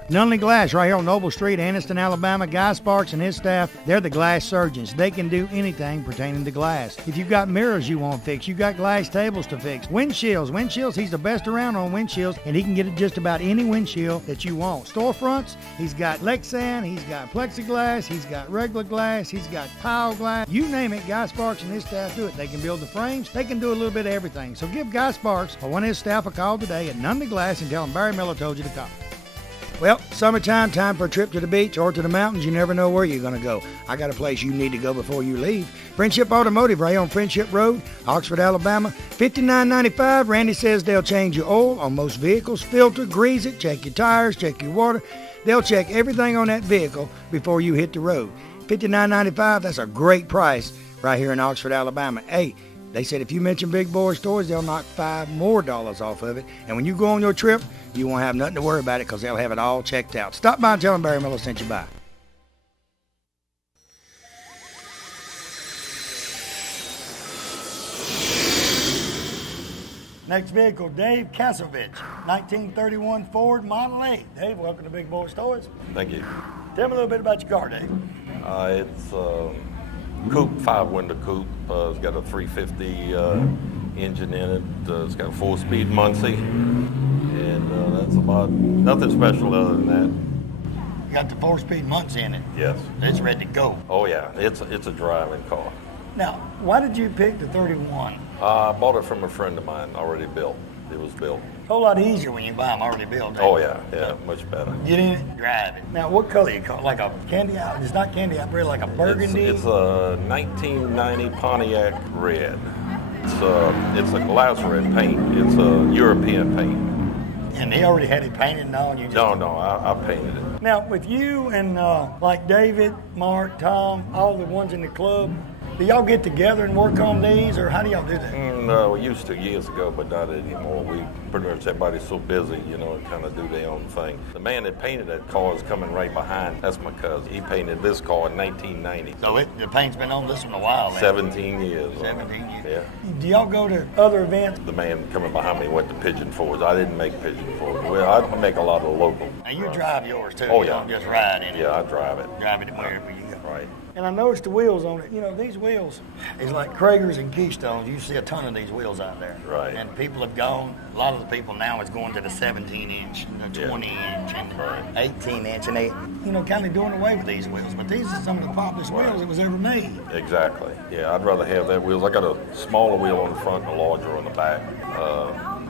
Nunley Glass, right here on Noble Street, Anniston, Alabama. Guy Sparks and his staff, they're the glass surgeons. They can do anything pertaining to glass. If you've got mirrors you want fixed, you got glass tables to fix. Windshields, he's the best around on windshields, and he can get just about any windshield that you want. Storefronts, he's got Lexan, he's got plexiglass, he's got regular glass, he's got pile glass. You name it, Guy Sparks and his staff do it. They can build the frames, they can do a little bit of everything. So give Guy Sparks or one of his staff a call today at Nunley Glass and tell him Barry Miller told you to call. Well, summertime, time for a trip to the beach or to the mountains. You never know where you're going to go. I got a place you need to go before you leave. Friendship Automotive, right on Friendship Road, Oxford, Alabama. $59.95. Randy says they'll change your oil on most vehicles, filter, grease it, check your tires, check your water. They'll check everything on that vehicle before you hit the road. $59.95, that's a great price right here in Oxford, Alabama. Hey, they said if you mention Big Boyz Toyz, they'll knock $5 more off of it. And when you go on your trip, you won't have nothing to worry about it because they'll have it all checked out. Stop by and tell them Barry Miller sent you by. Next vehicle, Dave Kasovich, 1931 Ford Model A. Dave, welcome to Big Boyz Toyz. Thank you. Tell me a little bit about your car, Dave. It's a coupe, 5-window coupe. It's got a 350 engine in it. It's got a 4-speed Muncie. And that's about nothing special other than that. You got the 4-speed Muncie in it. Yes. It's ready to go. Oh yeah, it's a driving car. Now, why did you pick the 31? I bought it from a friend of mine, already built. It was built. A whole lot easier when you buy them already built. Oh yeah, much better. Get in it, drive it. Now, what color you call? Like a candy apple? It's not candy apple, like a burgundy. It's a 1990 Pontiac red. It's a glass red paint. It's a European paint. And they already had it painted and all? No, I painted it. Now, with you and like David, Mark, Tom, all the ones in the club, do y'all get together and work on these, or how do y'all do that? No, we used to years ago, but not anymore. We pretty much, everybody's so busy, and kind of do their own thing. The man that painted that car is coming right behind. That's my cousin. He painted this car in 1990. So the paint's been on this one a while, man. 17 years. 17 years. Yeah. Do y'all go to other events? The man coming behind me went to Pigeon Forge. I didn't make Pigeon Forge. Well, I make a lot of local. And you drive yours too? Oh, you yeah. don't just ride in it? Yeah, I drive it. Drive it wherever you go. Right. And I noticed the wheels on it. These wheels, it's like Kragers and Keystones. You see a ton of these wheels out there. Right. And people have gone, a lot of the people now is going to the 17-inch, the 20-inch, and 18-inch, and they, kind of doing away with these wheels. But these are some of the populist wheels that was ever made. Exactly. Yeah, I'd rather have that wheels. I got a smaller wheel on the front and a larger on the back.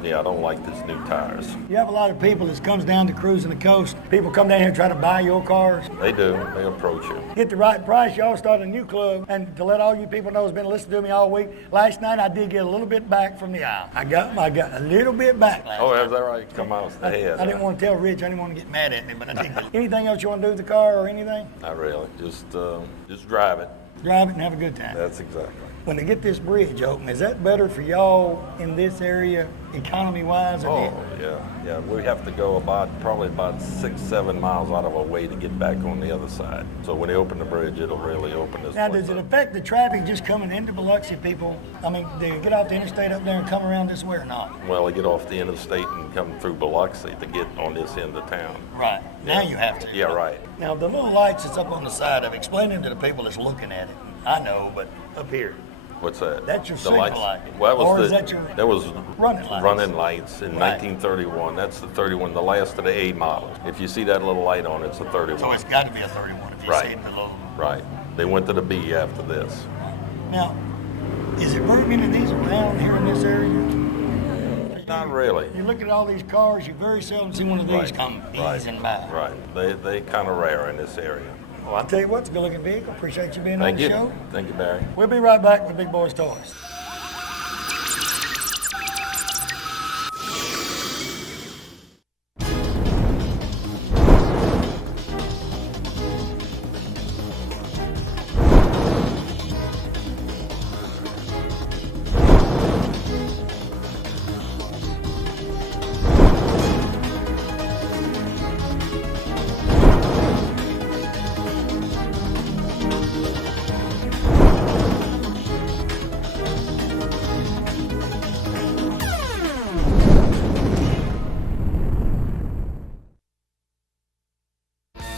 Yeah, I don't like these new tires. You have a lot of people that comes down to cruising the coast. People come down here and try to buy your cars. They do. They approach you. Get the right price. Y'all start a new club. And to let all you people know who's been listening to me all week, last night I did get a little bit back from the aisle. I got a little bit back last night. Is that right? Come out ahead. I didn't want to tell Rich. I didn't want to get mad at me, but I did. Anything else you want to do with the car or anything? Not really. Just drive it. Drive it and have a good time. That's exactly. When they get this bridge open, is that better for y'all in this area, economy-wise? Yeah. We have to go probably about 6-7 miles out of our way to get back on the other side. So when they open the bridge, it'll really open this. Now, does it affect the traffic just coming into Biloxi? People, do you get off the interstate up there and come around this way or not? Well, they get off the interstate and come through Biloxi to get on this end of town. Right. Now you have to. Yeah, right. Now, the little lights that's up on the side of it, explain them to the people that's looking at it. I know, but up here. What's that? That's your signal light. Well, that was running lights? Running lights in 1931. That's the 31, the last of the A model. If you see that little light on it, it's a 31. So it's got to be a 31 if you see it below. Right. They went to the B after this. Now, is there very many of these around here in this area? Not really. You look at all these cars, you very seldom see one of these come easing by. Right. They kind of rare in this area. Well, I'll tell you what, it's a good-looking vehicle. Appreciate you being on the show. Thank you, Barry. We'll be right back with Big Boyz Toyz.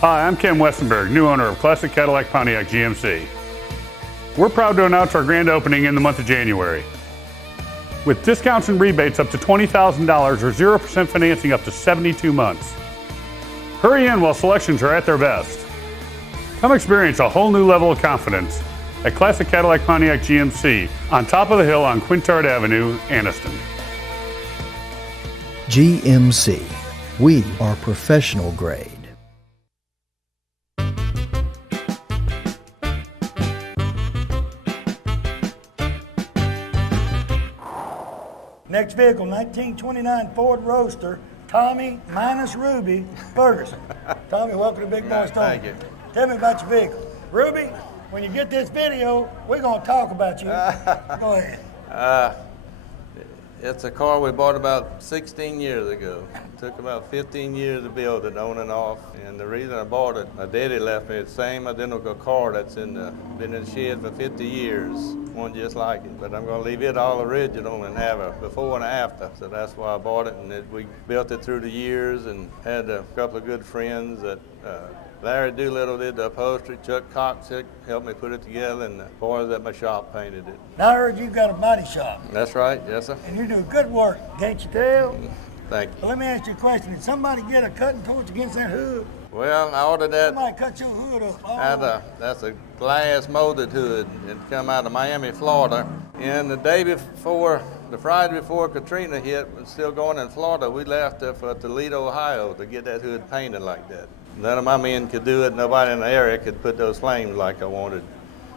Hi, I'm Ken Westenberg, new owner of Classic Cadillac Pontiac GMC. We're proud to announce our grand opening in the month of January. With discounts and rebates up to $20,000 or 0% financing up to 72 months. Hurry in while selections are at their best. Come experience a whole new level of confidence at Classic Cadillac Pontiac GMC on top of the hill on Quintard Avenue, Anniston. GMC. We are professional grade. Next vehicle, 1929 Ford Roadster, Tommy minus Ruby Ferguson. Tommy, welcome to Big Boyz Toyz. Thank you. Tell me about your vehicle. Ruby, when you get this video, we're going to talk about you. Go ahead. It's a car we bought about 16 years ago. It took about 15 years to build it on and off. And the reason I bought it, my daddy left me the same identical car that's been in the shed for 50 years. One just like it. But I'm going to leave it all original and have a before and after. So that's why I bought it. And we built it through the years and had a couple of good friends that Larry Doolittle did the upholstery, Chuck Cox helped me put it together, and the boys at my shop painted it. Now I heard you got a body shop. That's right, yes sir. And you do good work, can't you tell? Thank you. Well, let me ask you a question. Did somebody get a cutting torch against that hood? Well, I ordered that. Somebody cut your hood up. That's a glass molded hood. It come out of Miami, Florida. And the day before, the Friday before Katrina hit, was still going in Florida, we left for Toledo, Ohio to get that hood painted like that. None of my men could do it. Nobody in the area could put those flames like I wanted.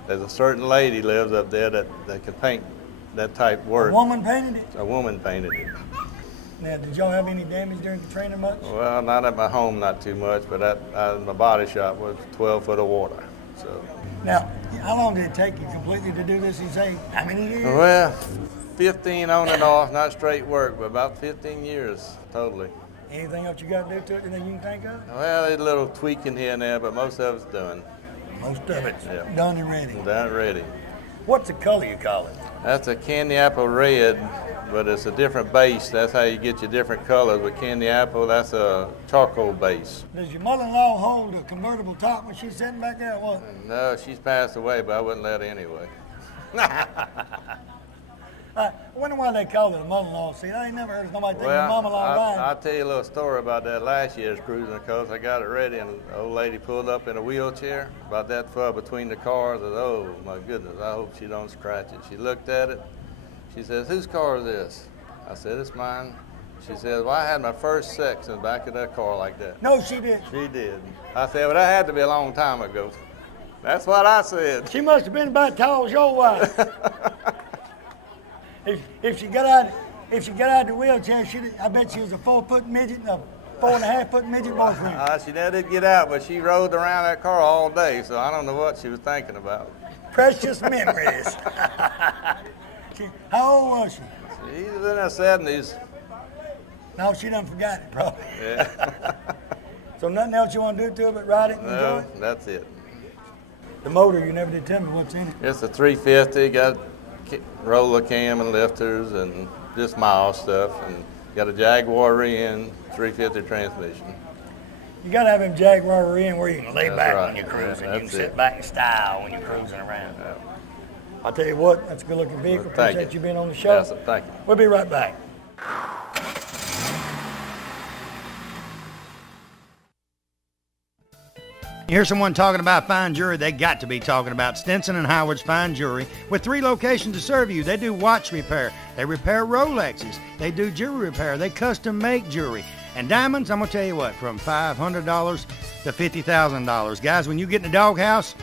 There's a certain lady lives up there that could paint that type work. A woman painted it? A woman painted it. Now, did y'all have any damage during Katrina much? Well, not at my home, not too much, but my body shop was 12 foot of water. So. Now, how long did it take you completely to do this, you say? How many years? Well, 15 on and off, not straight work, but about 15 years totally. Anything else you got to do to it that you can think of? Well, there's a little tweaking here and there, but most of it's done. Most of it's Yeah. done and ready. Done and ready. What's the color you call it? That's a candy apple red, but it's a different base. That's how you get your different colors. With candy apple, that's a charcoal base. Does your mother-in-law hold a convertible top when she's sitting back there or what? No, she's passed away, but I wouldn't let her anyway. I wonder why they call it a mother-in-law. See, I ain't never heard of somebody thinking mama-in-law lying. I'll tell you a little story about that last year's cruising because I got it ready and the old lady pulled up in a wheelchair about that far between the cars. I said, oh my goodness, I hope she don't scratch it. She looked at it. She says, whose car is this? I said, it's mine. She says, well, I had my first sex in the back of that car like that. No, she did. She did. I said, well, that had to be a long time ago. That's what I said. She must have been about as tall as your wife. If she got out of the wheelchair, I bet she was a 4-foot midget and a 4.5-foot midget boyfriend. She never did get out, but she rode around that car all day, so I don't know what she was thinking about. Precious memories. How old was she? She was in her 70s. No, she done forgot it, probably. Yeah. So nothing else you want to do to it but ride it and enjoy it? That's it. The motor, you never did tell me what's in it. It's a 350, got roller cam and lifters and just mild stuff, and got a Jaguar rear-end 350 transmission. You got to have them Jaguar rear-end where you can lay That's back right. when you're cruising. Yeah, You can that's sit it. back in style when you're cruising around. Yeah. I'll tell you what, that's a good-looking vehicle. Thank Appreciate you. you being on the show. Yes, sir. Thank you. We'll be right back. You hear someone talking about fine jewelry, they got to be talking about Stinson and Howard's Fine Jewelry. With 3 locations to serve you, they do watch repair, they repair Rolexes, they do jewelry repair, they custom make jewelry. And diamonds, I'm going to tell you what, from $500 to $50,000. Guys, when you get in the doghouse,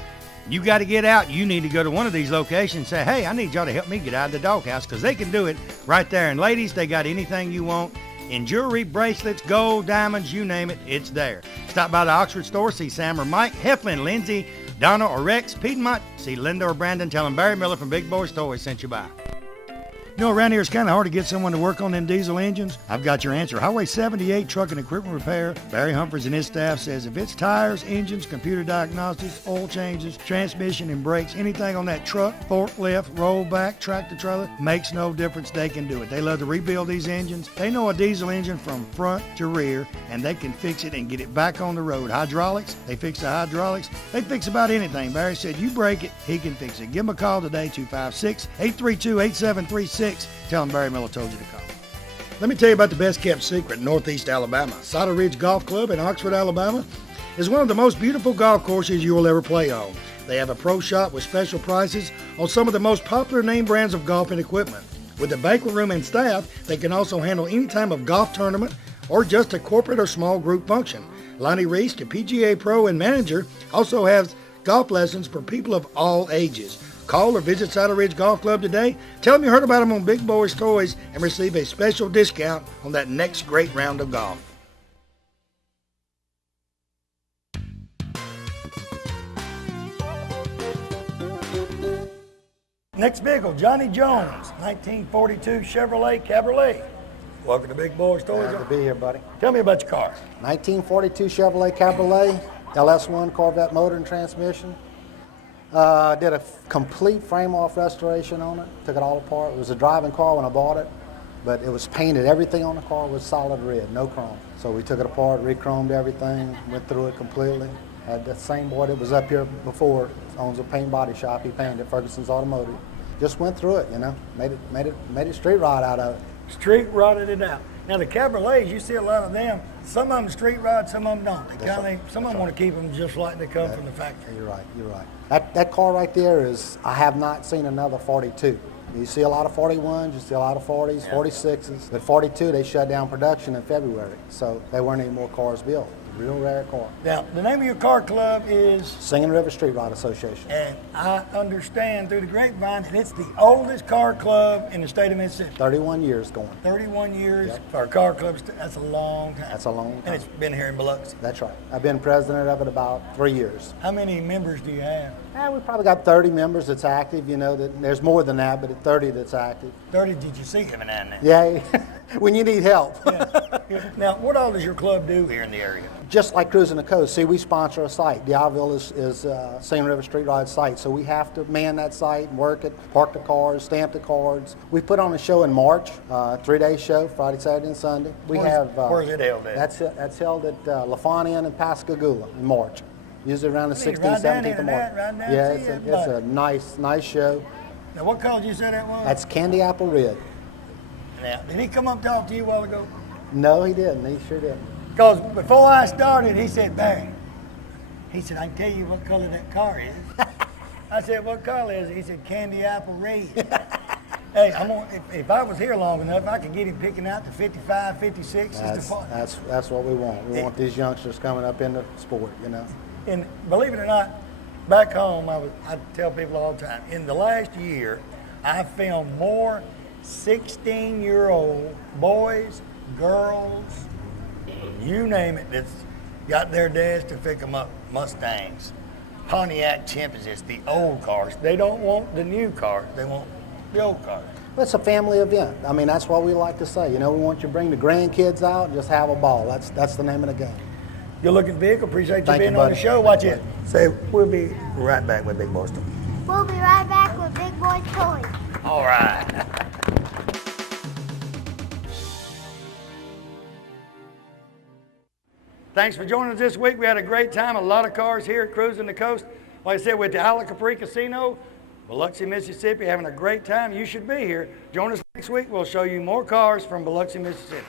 you got to get out. You need to go to one of these locations and say, hey, I need y'all to help me get out of the doghouse, because they can do it right there. And ladies, they got anything you want. In jewelry, bracelets, gold, diamonds, you name it, it's there. Stop by the Oxford store, see Sam or Mike, Heflin, Lindsay, Donna or Rex, Piedmont, see Linda or Brandon, tell them Barry Miller from Big Boyz Toyz sent you by. You know, around here it's kind of hard to get someone to work on them diesel engines. I've got your answer. Highway 78 Truck and Equipment Repair. Barry Humphreys and his staff says if it's tires, engines, computer diagnostics, oil changes, transmission and brakes, anything on that truck, forklift, rollback, tractor trailer, makes no difference. They can do it. They love to rebuild these engines. They know a diesel engine from front to rear, and they can fix it and get it back on the road. Hydraulics, they fix the hydraulics. They fix about anything. Barry said you break it, he can fix it. Give him a call today, 256-832-8736. Tell them Barry Miller told you to call. Let me tell you about the best kept secret in Northeast Alabama. Cider Ridge Golf Club in Oxford, Alabama is one of the most beautiful golf courses you will ever play on. They have a pro shop with special prices on some of the most popular name brands of golf and equipment. With a banquet room and staff, they can also handle any type of golf tournament or just a corporate or small group function. Lonnie Reese, the PGA Pro and manager, also has golf lessons for people of all ages. Call or visit Cider Ridge Golf Club today. Tell them you heard about them on Big Boyz Toyz and receive a special discount on that next great round of golf. Next vehicle, Johnny Jones, 1942 Chevrolet Cabriolet. Welcome to Big Boyz Toyz. Glad to be here, buddy. Tell me about your car. 1942 Chevrolet Cabriolet, LS1 Corvette motor and transmission. Did a complete frame-off restoration on it. Took it all apart. It was a driving car when I bought it, but it was painted. Everything on the car was solid red, no chrome. So we took it apart, re-chromed everything, went through it completely. Had that same boy that was up here before, owns a paint body shop. He painted it, Ferguson's Automotive. Just went through it, you know. Made it street rod out of it. Street rodded it out. Now the Cabriolets, you see a lot of them. Some of them street rod, some of them don't. Some of them want to keep them just like they come from the factory. You're right. That car right there is, I have not seen another 42. You see a lot of 41s, you see a lot of 40s, 46s, but 42, they shut down production in February, so there weren't any more cars built. Real rare car. Now, the name of your car club is? Singing River Street Rod Association. And I understand through the grapevine that it's the oldest car club in the state of Mississippi. 31 years going. 31 years for a car club, that's a long time. That's a long time. And it's been here in Biloxi. That's right. I've been president of it about 3 years. How many members do you have? We probably got 30 members that's active. You know, there's more than that, but 30 that's active. 30, did you see him in that? Yeah, when you need help. Yeah. Now, what all does your club do here in the area? Just like Cruising the Coast. See, we sponsor a site. Dialville is Singing River Street Rod site, so we have to man that site and work it, park the cars, stamp the cards. We put on a show in March, 3-day show, Friday, Saturday, and Sunday. Where's it held at? That's held at LaFon Inn in Pascagoula in March. Usually around the 16th, 17th of March. Yeah, it's a nice show. Now, what color did you say that was? That's Candy Apple Red. Now, did he come up and talk to you a while ago? No, he didn't. He sure didn't. Because before I started, he said, Barry, he said, I can tell you what color that car is. I said, what color is it? He said, Candy Apple Red. Hey, if I was here long enough, I could get him picking out the 55, 56. That's what we want. We want these youngsters coming up in the sport, you know. And believe it or not, back home, I tell people all the time, in the last year, I filmed more 16-year-old boys, girls, you name it, that's got their dads to pick them up, Mustangs, Pontiac Champions, the old cars. They don't want the new cars, they want the old cars. It's a family event. I mean, that's what we like to say. You know, we want you to bring the grandkids out and just have a ball. That's the name of the game. Good looking vehicle. Appreciate you being on the show. Watch it. Say, we'll be right back with Big Boyz Toyz. We'll be right back with Big Boyz Toyz. All right. Thanks for joining us this week. We had a great time. A lot of cars here at Cruising the Coast. Like I said, we're at the Isla Capri Casino, Biloxi, Mississippi, having a great time. You should be here. Join us next week. We'll show you more cars from Biloxi, Mississippi.